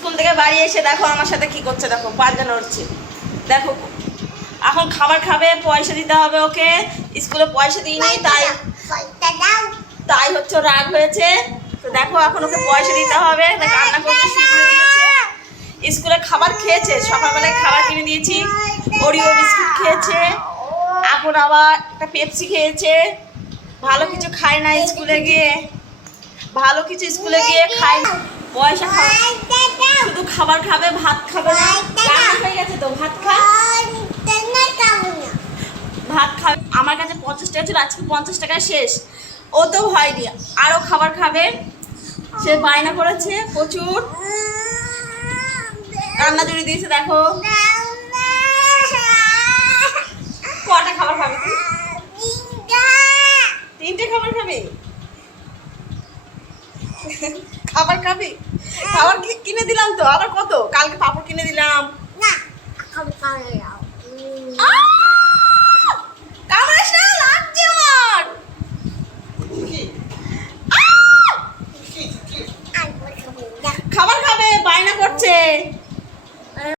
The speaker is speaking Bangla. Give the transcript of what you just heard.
স্কুল থেকে বাড়ি এসে দেখো আমার সাথে কি করছে, দেখো পাজা নড়ছে। দেখো এখন খাবার খাবে, পয়সা দিতে হবে ওকে। স্কুলে পয়সা দিই নাই, তাই হচ্ছে রাগ হয়েছে। তো দেখো এখন ওকে পয়সা দিতে হবে, কান্না করতে শুরু করে দিয়েছে। স্কুলে খাবার খেয়েছে, সকালবেলায় খাবার কিনে দিয়েছি, ওরিও বিস্কুট খেয়েছে, এখন আবার একটা পেপসি খেয়েছে। ভালো কিছু খায় না স্কুলে গিয়ে, ভালো কিছু স্কুলে গিয়ে খায় না, পয়সা খায় শুধু খাবার খাবে, ভাত খাবে না। রান্না হয়ে গেছে তো, ভাত খা, ভাত খাবে। আমার কাছে 50 টাকা ছিল, আজকে 50 টাকা শেষ। ও তো হয়নি, আরো খাবার খাবে। সে বায়না করেছে প্রচুর, কান্না জুড়ে দিয়েছে। দেখো কটা খাবার খাবে তুই? 3টে খাবার খাবে? খাবার খাবি? খাবার কিনে দিলাম তো, আবার কত? কালকে পাপড় কিনে দিলাম।